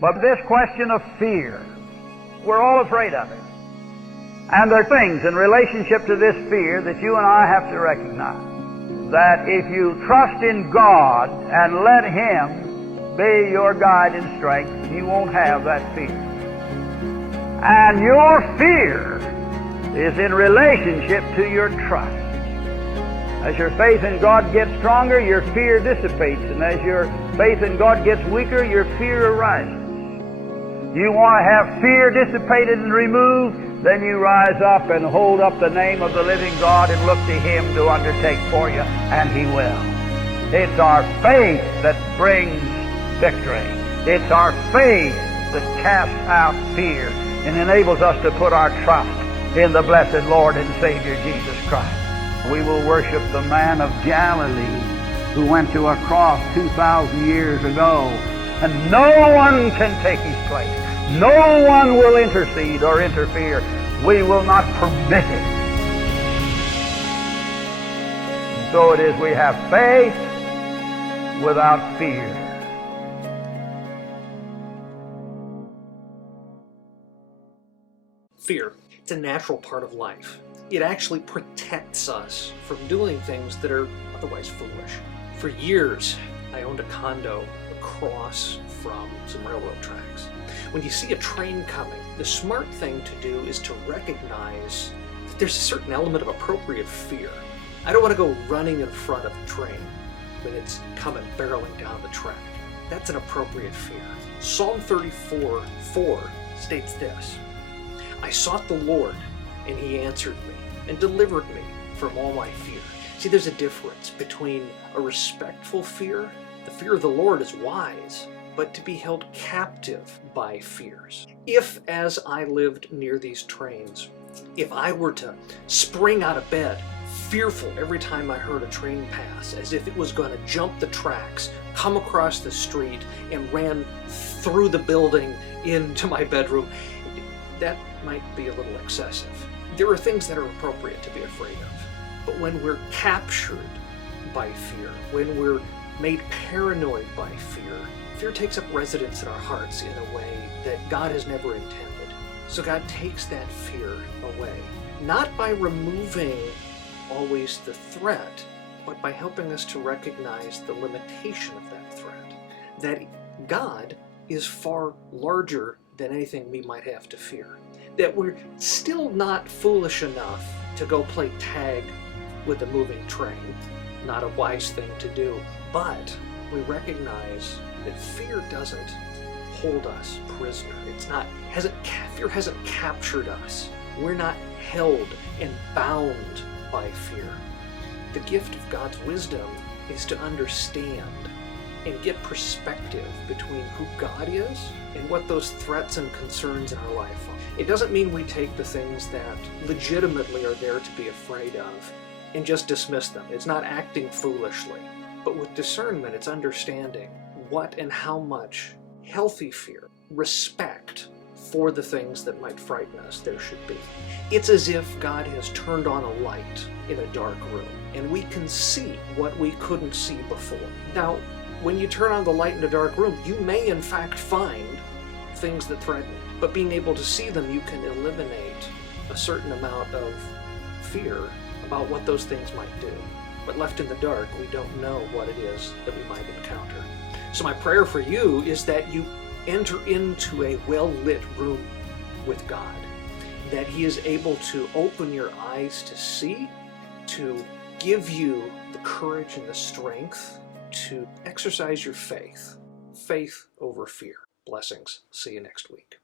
But this question of fear, we're all afraid of it. And there are things in relationship to this fear that you and I have to recognize. That if you trust in God and let Him be your guide and strength, you won't have that fear. And your fear is in relationship to your trust. As your faith in God gets stronger, your fear dissipates. And as your faith in God gets weaker, your fear arises. You want to have fear dissipated and removed, then you rise up and hold up the name of the living God and look to Him to undertake for you, and He will. It's our faith that brings victory. It's our faith that casts out fear and enables us to put our trust in the blessed Lord and Savior Jesus Christ. We will worship the man of Galilee who went to a cross 2,000 years ago, and no one can take His place. No one will intercede or interfere. We will not permit it. So it is we have faith without fear. Fear, it's a natural part of life. It actually protects us from doing things that are otherwise foolish. For years, I owned a condo across from some railroad tracks. When you see a train coming, the smart thing to do is to recognize that there's a certain element of appropriate fear. I don't want to go running in front of the train when it's coming barreling down the track. That's an appropriate fear. Psalm 34:4 states this: I sought the Lord, and He answered me and delivered me from all my fear. See, there's a difference between a respectful fear. The fear of the Lord is wise, but to be held captive by fears. If, as I lived near these trains, if I were to spring out of bed, fearful every time I heard a train pass, as if it was going to jump the tracks, come across the street, and ran through the building into my bedroom, that might be a little excessive. There are things that are appropriate to be afraid of. But when we're captured by fear, when we're made paranoid by fear, fear takes up residence in our hearts in a way that God has never intended. So God takes that fear away, not by removing always the threat, but by helping us to recognize the limitation of that threat. That God is far larger than anything we might have to fear. That we're still not foolish enough to go play tag with a moving train, not a wise thing to do, but we recognize that fear doesn't hold us prisoner. Fear hasn't captured us. We're not held and bound by fear. The gift of God's wisdom is to understand and get perspective between who God is and what those threats and concerns in our life are. It doesn't mean we take the things that legitimately are there to be afraid of and just dismiss them. It's not acting foolishly. But with discernment, it's understanding what and how much healthy fear, respect for the things that might frighten us there should be. It's as if God has turned on a light in a dark room, and we can see what we couldn't see before. Now, when you turn on the light in a dark room, you may in fact find things that threaten you, but being able to see them, you can eliminate a certain amount of fear about what those things might do. But left in the dark, we don't know what it is that we might encounter. So my prayer for you is that you enter into a well-lit room with God, that He is able to open your eyes to see, to give you the courage and the strength to exercise your faith over fear. Blessings. See you next week.